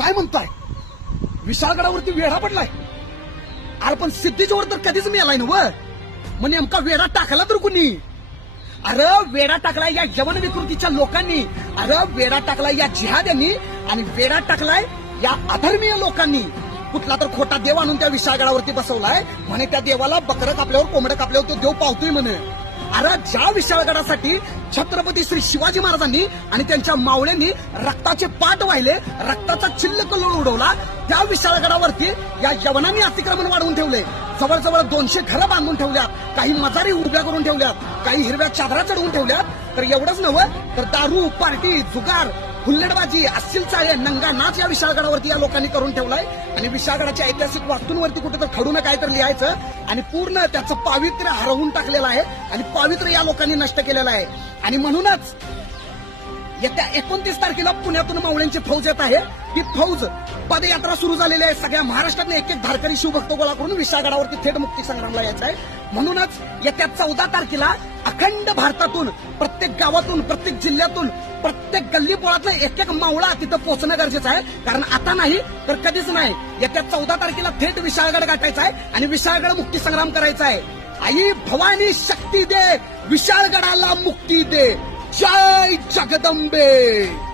काय म्हणताय? विशाळगडावरती वेढा पडलाय? अरे पण सिद्धीजवळ तर कधीच मिळालाय ना व. मग नेमका वेढा टाकला तर कुणी? अरे वेढा टाकलाय या यवन विकृतीच्या लोकांनी. अरे वेढा टाकलाय या जिहाद्यांनी आणि वेढा टाकलाय या अधर्मीय लोकांनी. कुठला तर खोटा देव आणून त्या विशाळगडावरती बसवलाय म्हणे त्या देवाला बकरं कापल्यावर कोंबडं कापल्यावर तो देव पावतोय म्हणे. अरे ज्या विशाळगडासाठी छत्रपती श्री शिवाजी महाराजांनी आणि त्यांच्या मावळ्यांनी रक्ताचे पाट वाहिले, रक्ताचा चिल्ल कल्लोळ उडवला, त्या विशाळगडावरती या यवनांनी अतिक्रमण वाढवून ठेवले. जवळजवळ 200 घरं बांधून ठेवल्यात, काही मजारी उभ्या करून ठेवल्यात, काही हिरव्या चादरा चढवून ठेवल्यात. तर एवढंच नव्हे तर दारू, पार्टी, जुगार, हुल्लडबाजी, अस्सील चाळे, नंगा नाच या विशाळगडावरती या लोकांनी करून ठेवलाय. आणि विशाळगडाच्या ऐतिहासिक वास्तूंवरती कुठे तर खडून काय तर लिहायचं आणि पूर्ण त्याचं पावित्र्य हरवून टाकलेलं आहे आणि पावित्र्य या लोकांनी नष्ट केलेलं आहे. आणि म्हणूनच येत्या 29 तारखेला पुण्यातून मावळ्यांची फौज येत आहे. ही फौज पदयात्रा सुरू झालेली आहे. सगळ्या महाराष्ट्रातले एक एक धारकरी शिवभक्त गोळा करून विशाळगडावरती थेट मुक्ती संग्रामला यायचं आहे. म्हणूनच येत्या 14 तारखेला अखंड भारतातून, प्रत्येक गावातून, प्रत्येक जिल्ह्यातून, प्रत्येक गल्लीपोळातलं एक एक मावळा तिथं पोहोचणं गरजेचं आहे. कारण आता नाही तर कधीच नाही. येत्या 14 तारखेला थेट विशाळगड गाठायचा आहे आणि विशाळगड मुक्ती संग्राम करायचा आहे. आई भवानी शक्ती दे, विशाळगडाला मुक्ती दे. जय जगदंबे.